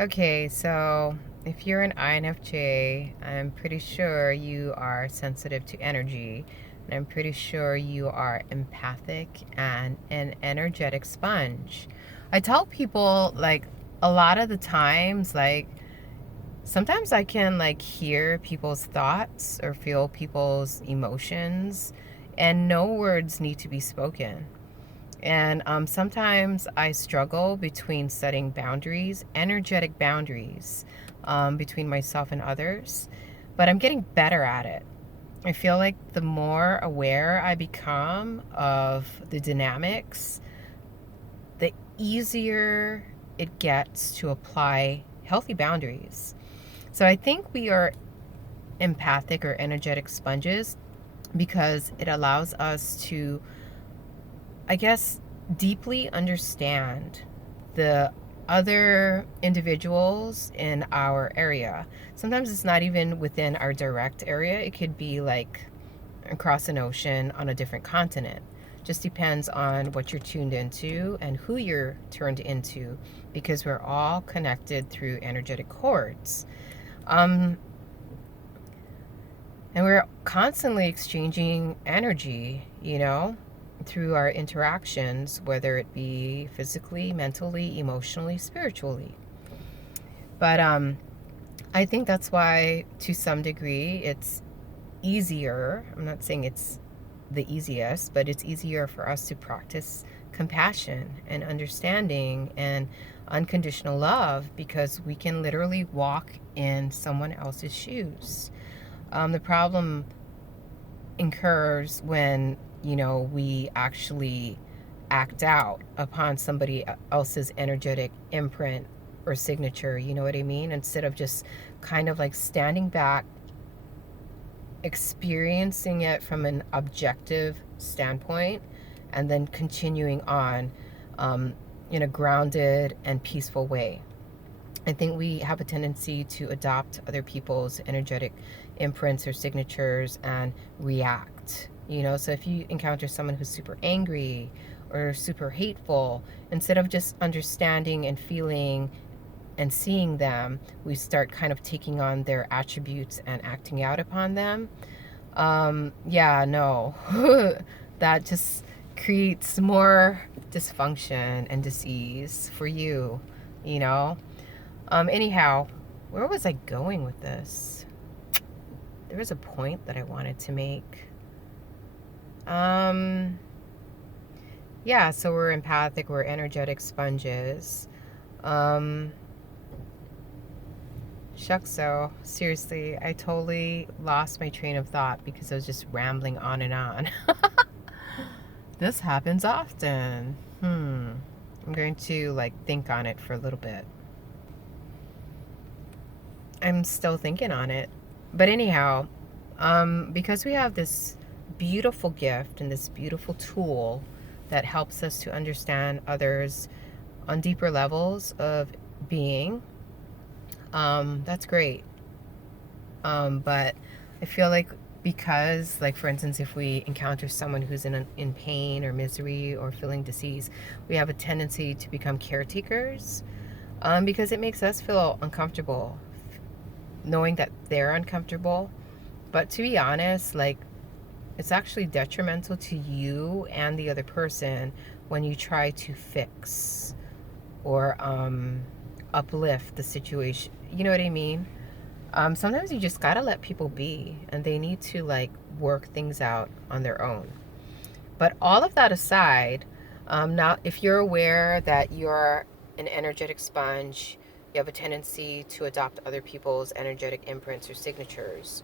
Okay, so if you're an INFJ, I'm pretty sure you are sensitive to energy. And I'm pretty sure you are empathic and an energetic sponge. I tell people, like, a lot of the times, like, sometimes I can, like, hear people's thoughts or feel people's emotions, and no words need to be spoken. And sometimes I struggle between setting boundaries, energetic boundaries, between myself and others, but I'm getting better at it. I feel like the more aware I become of the dynamics, the easier it gets to apply healthy boundaries. So I think we are empathic or energetic sponges because it allows us to, I guess, deeply understand the other individuals in our area. Sometimes it's not even within our direct area, it could be like across an ocean on a different continent. Just depends on what you're tuned into and who you're turned into, because we're all connected through energetic cords. Um, and we're constantly exchanging energy, through our interactions, whether it be physically, mentally, emotionally, spiritually. But I think that's why, to some degree, it's easier. I'm not saying it's the easiest, but it's easier for us to practice compassion and understanding and unconditional love because we can literally walk in someone else's shoes. The problem incurs when, we actually act out upon somebody else's energetic imprint or signature, you know what I mean? Instead of just kind of like standing back, experiencing it from an objective standpoint, and then continuing on in a grounded and peaceful way. I think we have a tendency to adopt other people's energetic imprints or signatures and react. So if you encounter someone who's super angry or super hateful, instead of just understanding and feeling and seeing them, we start kind of taking on their attributes and acting out upon them. Yeah, no. That just creates more dysfunction and disease for you, you know? Anyhow, where was I going with this? There was a point that I wanted to make. Um, yeah, so we're empathic, we're energetic sponges. Um, Shucks, so seriously, I totally lost my train of thought because I was just rambling on and on. This happens often. I'm going to like think on it for a little bit. I'm still thinking on it. But anyhow, because we have this beautiful gift and this beautiful tool that helps us to understand others on deeper levels of being, that's great. But I feel like, because, like, for instance, if we encounter someone who's in pain or misery or feeling disease, we have a tendency to become caretakers, because it makes us feel uncomfortable knowing that they're uncomfortable. But to be honest, like, it's actually detrimental to you and the other person when you try to fix or uplift the situation. You know what I mean? Sometimes you just gotta let people be, and they need to like work things out on their own. But all of that aside, now if you're aware that you're an energetic sponge, you have a tendency to adopt other people's energetic imprints or signatures.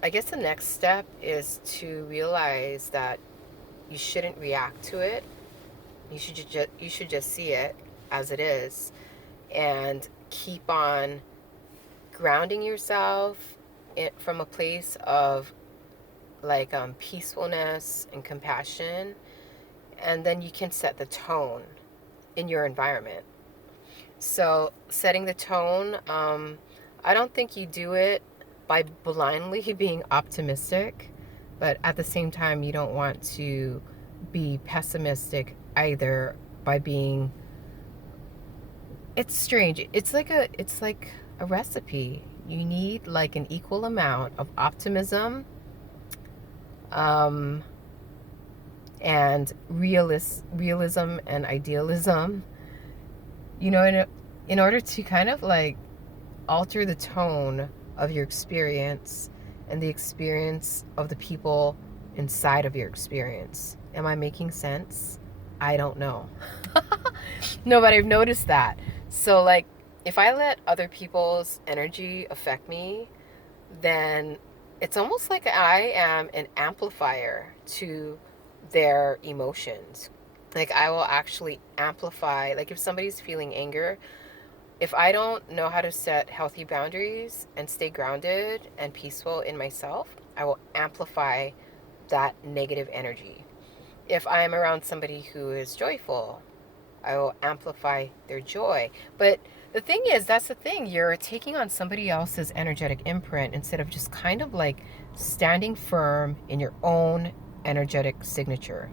I guess the next step is to realize that you shouldn't react to it. You should just see it as it is, and keep on grounding yourself from a place of like peacefulness and compassion, and then you can set the tone in your environment. So setting the tone, I don't think you do it by blindly being optimistic, but at the same time you don't want to be pessimistic either by being it's strange. It's like a recipe. You need like an equal amount of optimism, um, and realism and idealism. In order to kind of like alter the tone of your experience and the experience of the people inside of your experience. Am I making sense? I don't know. No, but I've noticed that. So, like, if I let other people's energy affect me, then it's almost like I am an amplifier to their emotions. Like, I will actually amplify, like, if somebody's feeling anger, if I don't know how to set healthy boundaries and stay grounded and peaceful in myself, I will amplify that negative energy. If I am around somebody who is joyful, I will amplify their joy. But the thing is, that's the thing. You're taking on somebody else's energetic imprint instead of just kind of like standing firm in your own energetic signature.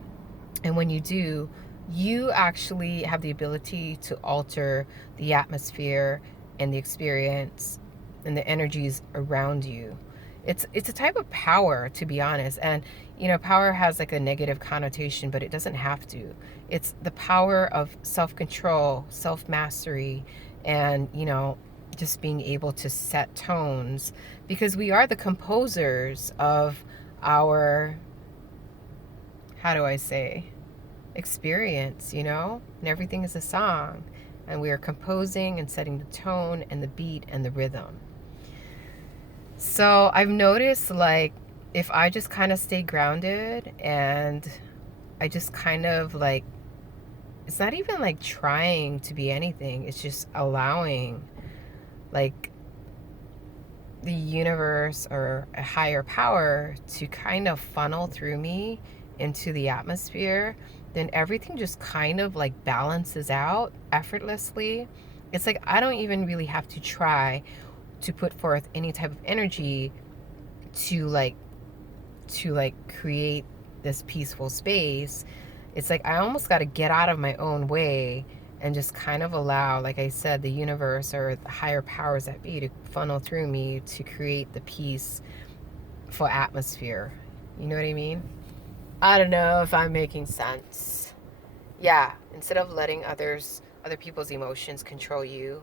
And when you do, you actually have the ability to alter the atmosphere and the experience and the energies around you. It's a type of power, to be honest. And power has like a negative connotation, but it doesn't have to. It's the power of self-control, self-mastery, and just being able to set tones, because we are the composers of our, how do I say, experience, and everything is a song, and we are composing and setting the tone and the beat and the rhythm. So I've noticed, like, if I just kind of stay grounded and I just kind of like, it's not even like trying to be anything, it's just allowing like the universe or a higher power to kind of funnel through me into the atmosphere, then everything just kind of like balances out effortlessly. It's like I don't even really have to try to put forth any type of energy to like create this peaceful space. It's like I almost got to get out of my own way and just kind of allow, like I said, the universe or the higher powers that be to funnel through me to create the peaceful atmosphere. You know what I mean? I don't know if I'm making sense. Yeah, instead of letting other people's emotions control you,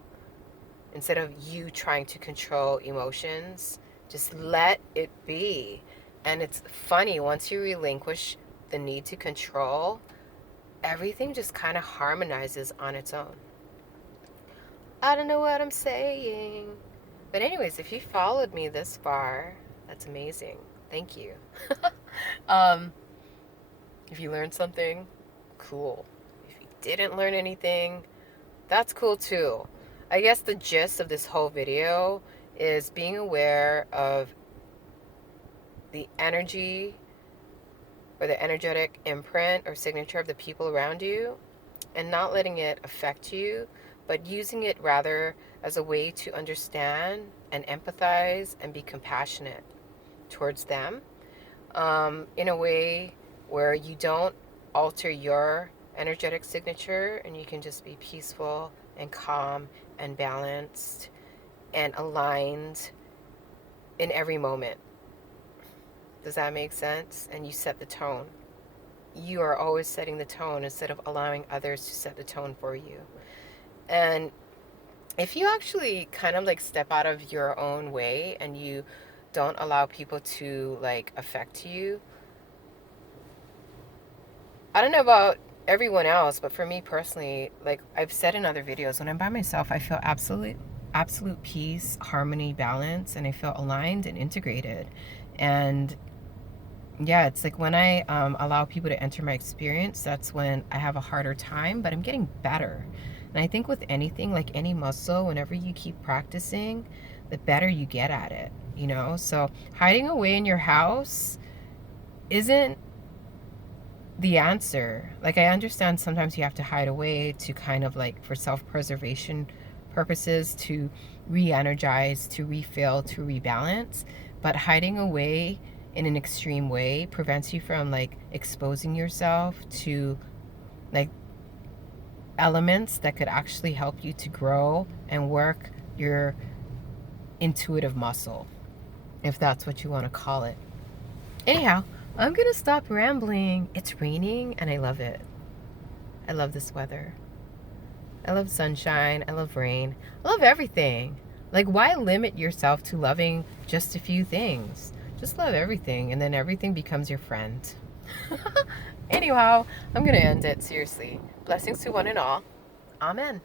instead of you trying to control emotions, just let it be. And it's funny, once you relinquish the need to control, everything just kind of harmonizes on its own. I don't know what I'm saying. But anyways, if you followed me this far, that's amazing. Thank you. um, if you learned something, cool. If you didn't learn anything, that's cool too. I guess the gist of this whole video is being aware of the energy or the energetic imprint or signature of the people around you, and not letting it affect you, but using it rather as a way to understand and empathize and be compassionate towards them, in a way where you don't alter your energetic signature, and you can just be peaceful and calm and balanced and aligned in every moment. Does that make sense? And you set the tone. You are always setting the tone instead of allowing others to set the tone for you. And if you actually kind of like step out of your own way and you don't allow people to like affect you, I don't know about everyone else, but for me personally, like I've said in other videos, when I'm by myself, I feel absolute peace, harmony, balance, and I feel aligned and integrated. And yeah, it's like when I allow people to enter my experience, that's when I have a harder time, but I'm getting better. And I think with anything, like any muscle, whenever you keep practicing, the better you get at it, So hiding away in your house isn't the answer. Like, I understand sometimes you have to hide away to kind of like for self-preservation purposes, to re-energize, to refill, to rebalance. But hiding away in an extreme way prevents you from like exposing yourself to like elements that could actually help you to grow and work your intuitive muscle, if that's what you want to call it. Anyhow, I'm gonna stop rambling. It's raining and I love it. I love this weather. I love sunshine. I love rain. I love everything. Like, why limit yourself to loving just a few things? Just love everything, and then everything becomes your friend. Anyhow, I'm gonna end it. Seriously. Blessings to one and all. Amen.